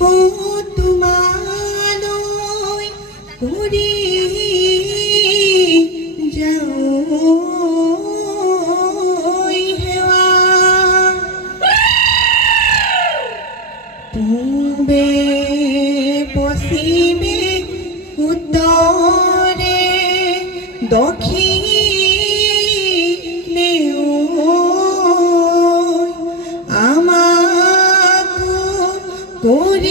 ও তোমালৈ কৰি যাওঁ সেৱা পূবে পশ্চিমে উত্তৰে দক্ষিণেও আমাকো কৰিবা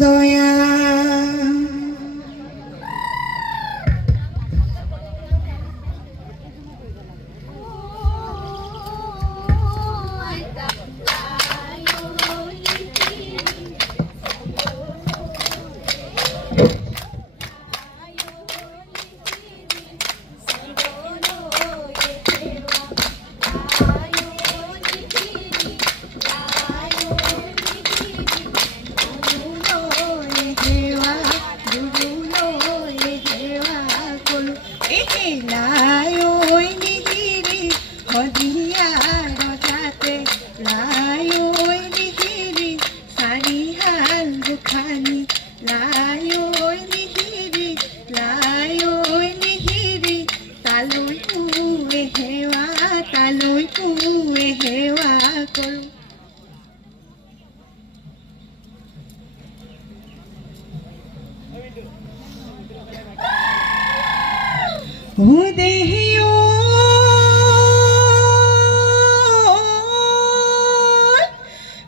দয়া।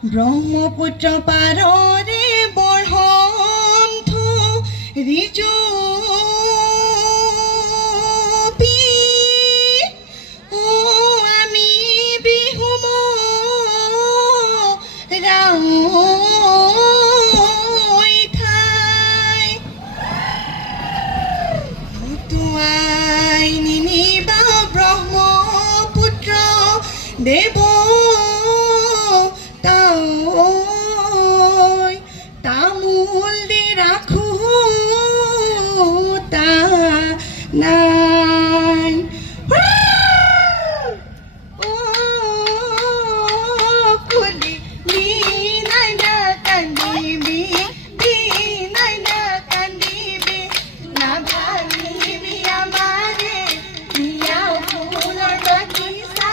ব্ৰহ্মপুত্ৰ পাৰৰে বৰহন্থু ৰিজু আমি বিহু ঠাই তুৱাই নিনিবা ব্ৰহ্মপুত্ৰ দেৱ তামোল দি ৰাখো তা নাই খুলি নাই না কান্দিবি নাই না কান্দিবি না ভাঙিবি আমাৰে বিয়া ফুলৰ বাগিচা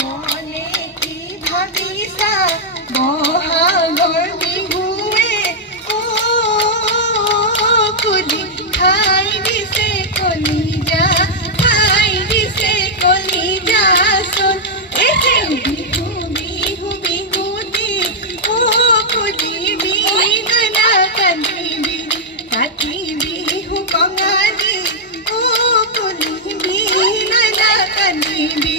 মনে কি ভাবিছা বহাগৰ বিহুৱে খুলি খাই দিছে কলিজা চোন বিহু বিহু বিহুতি খুলিবি না কান্দিবি কাতি বিহু কঙালী খুলিবি না কান্দিবি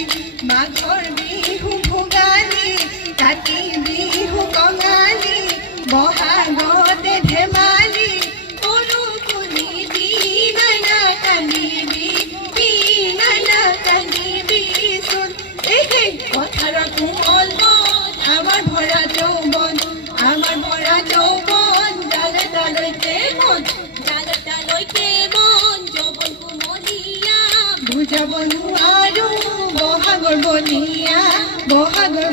মাঘৰ বিহু ভোগালী কাতি বিহু কঙালী বহাগতে ধেমালি সৰু খুলিবি নাই না কান্দিবি চোন পথাৰৰ কোমল মন আমাৰ ভৰা যৌৱন ডালে ডালৈকে মন যৌৱন কুমলীয়া বুজাব নোৱাৰো বহাগৰ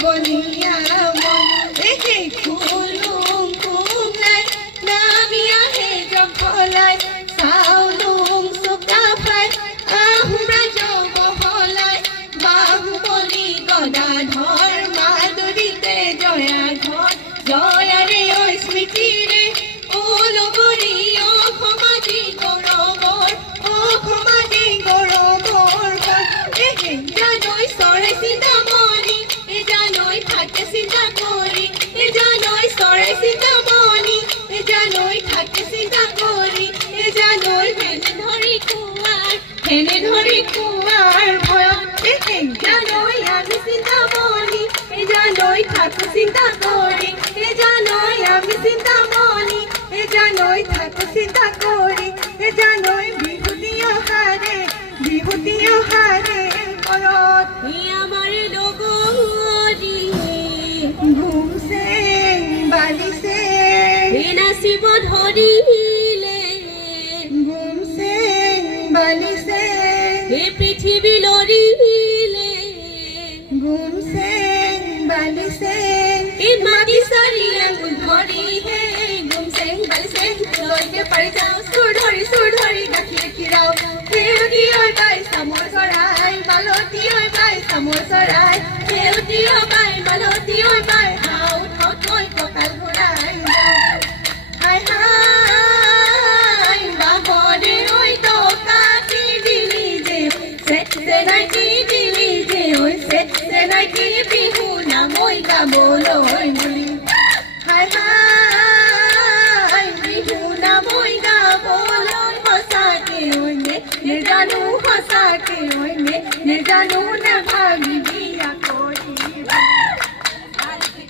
বলিয়া মন খুলুং খুমলাই নামি আহে জখলাই চাউলুং চুকাফাই আহোম ৰাজ বহলাই বাহুবলী গদাধৰ মাধুৰীতে জয়াৰে ঐ স্মৃতিৰে ওলগৰি অসমাজি গৌৰৱৰ জানৈ চৰাই চিন্তামণি জানৈ থাকে চিন্তা কৰি জানৈ চৰাই চিন্তামণি জানৈ থাকে চিন্তা কৰি জানৈ হেনে ধৰি কুৱাৰ ভয়ত জানৈ আমি চিন্তামণি জানৈ থাকো চিন্তা কৰি জানৈ আমি চিন্তামণি জানৈ থাকো চিন্তা কৰি জানৈ বিহুতি অহাৰে ঘৰত আমাৰ লগৰী ঘুমছে বালিছে নাচিব ধৰিলে ঘুমছে বালিছে পৃথিৱী লৰিলে ঘুমছে বালিছে ধৰি যাওঁ চুৰ ধৰি গাখীৰ খীৰাও সেউতী ঐ বাই চামৰ চৰাই মালতী ঐ বাই চামৰ চৰাই সেউতী ঐ বাই মালতী ঐ বাই হাও উঠাও তই কঁকাল ঘূৰাই হাই হাই বাবৰে ঐ টকাটি দিলি যে চেনাইটি দিলি যে ঐ চেনাইটি বিহু নাম ঐ গাবলৈ বুলি হাই হাই বিহু নাম ঐ গাবলৈ সঁচাকে ঐ নেজানো সঁচাকে ঐ নেজানো নাভাবিবি আকৌ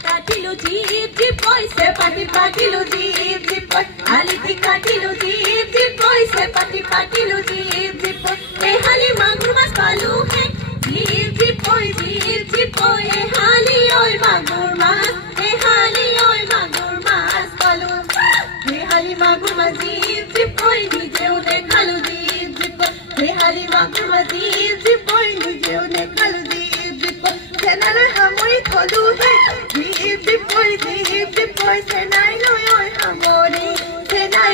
কাটিলো জিপ জিপ কৈছে পাতিলো জিপ জিপ আলিটি কাটিলো জিপ জিপ কৈছে পাতিলো জিপ জিপ এহালি মাগুৰ মাছ পালো হে জিপ জিপ এহালি ঐ মাগুৰ মাছ এহালি ঐ মাগুৰ মাছ পালো এহালি মাগুৰ মাছ জিপ জিপ নিজেও দেখালো জিপ জিপ এহালি মাগুৰ মাছ জিপ জিপ নিজেও দেখালো জিপ জিপ চেনালৈ সামৰি থলো হে জিপ জিপ চেনাই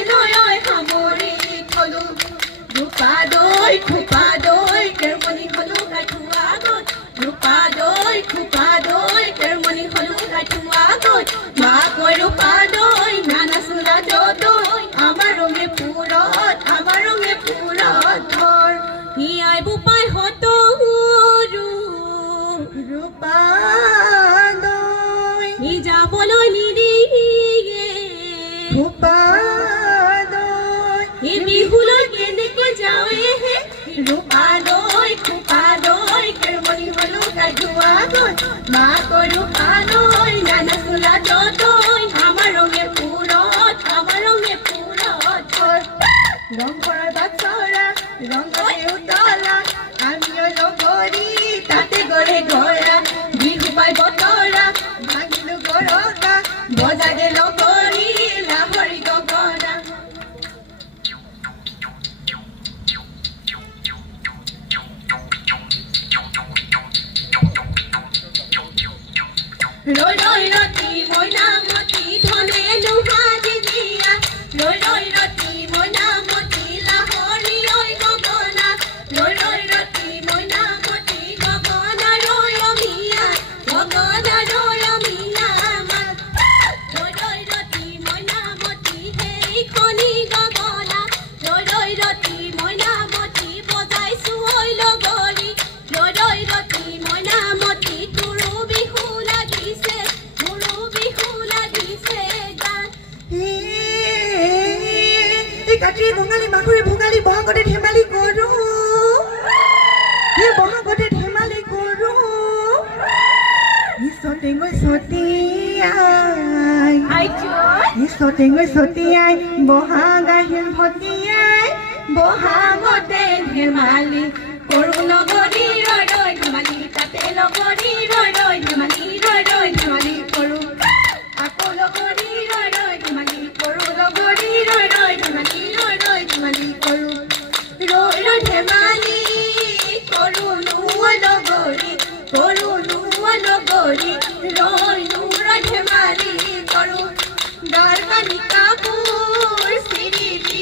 লৈ ঐ সামৰি থলো ৰূপা দৈ খোপা দৈ কেৰমণি হলো কাঠুৱা গৈ ৰূপা দৈ খোপা দৈ কেৰমণি হলো কাঠুৱা গৈ মাকৈ ৰূপা দৈ নানা চোলা দৈ আমাৰ ৰঙে পুৰত ধৰ হিয়াই বোপাই হতৰু ৰূপা দৈ হি যাবলৈ নিদিয়ে খোপা দৈ হি বিহুলৈ কেনেকে যাৱে হে ৰূপা দৈ খোপা দৈ কেৰমণি হলো কাঠুৱা গৈ মাকৈ ৰূপা দৈ নানা চোলা দৈ আমাৰ ৰঙে পুৰত ধৰ ৰং ঘৰৰ বাছৰা ৰঙৰে উতলা আমিও লগৰী তাতে গড়ে গৰা বিহু পাই বতৰা ভাঙিলো গৰকা বজাৰে লগৰী লাহৰি গগনা ৰৈ ৰতি মইনামতি ধনে লোহাৰি দিয়া ৰৈ ৰতি মইনামতি লাহৰি ঐ গগনা ৰৈ ৰতি মইনামতি গগনা ৰৈ অমিয়া ৰৈ ৰতি মইনামতি সেইখনি গগনা ৰৈ ৰতি মইনামতি বজাইছো ঐ লগৰী ৰৈ ৰতি মইনামতি তোৰো বিহু লাগিছে গান কাটি বঙালী মাঘৰে ভোগালী বহাগতে ধেমালি কৰো ছটিয়াই বহাগ আহিল ভটিয়াই বহাগতে ধেমালি কৰো লগৰী ৰৈ ধেমালি তাতে লগৰী ৰৈ ধেমালি কৰো আকৌ লগৰী ৰৈ ধেমালি কৰো লগৰী ৰৈ ধেমালি কৰো ৰৈ ধেমালি কৰো লগৰী ৰৈ ধেমালি কৰো গাৰ কানি কাপোৰ চিৰিলি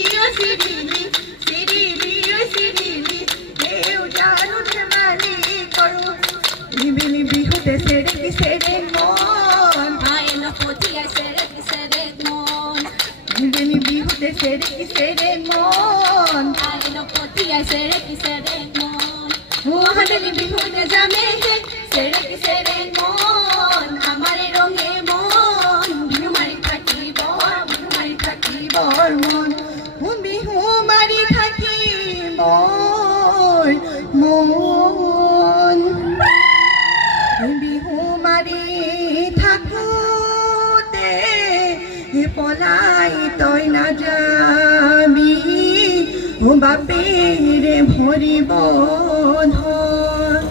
জানো ধেমালি কৰো নিবিলি বিহুতে চেৰে মন আইন পঠিয়াই চেৰে মন নিবিলি বিহুতে চেৰে মন আইন পঠিয়াই চেৰে মন মহাদেৱী বিহুতে যামে চেৰে মন আমাৰ ৰঙে মন বিহু মাৰি থাকিব মন বিহু মাৰি থাকিব মন বিহু মাৰি থাকোতে পলাই তই নাযাবি বাপেৰে ভৰিব ধন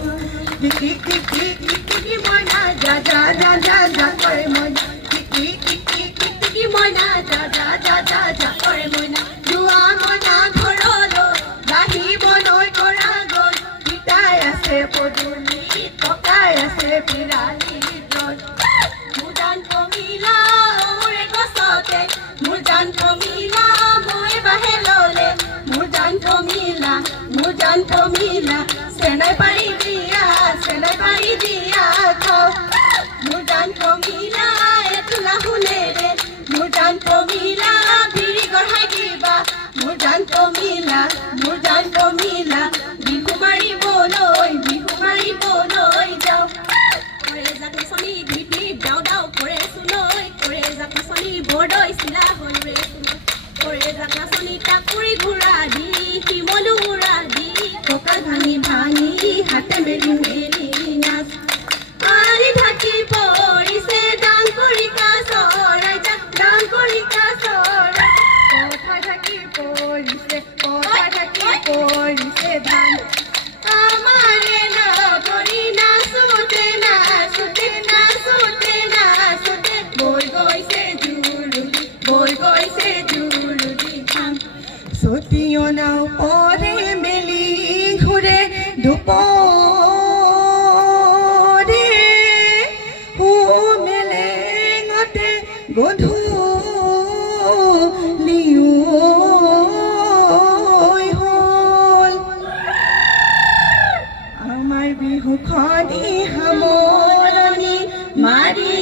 মইনা যা কৰে মইনা মইনা যা কৰে মইনা যোৱা মইনা ঘৰলৈ বাঢ়িব নৈ কৰা গৈ পিতাই আছে পদূলি টকাই আছে পিৰালি মোৰ জান কমিলা মই গধূলিও হ'ল আমাৰ বিহুখনি সামৰণি মাৰি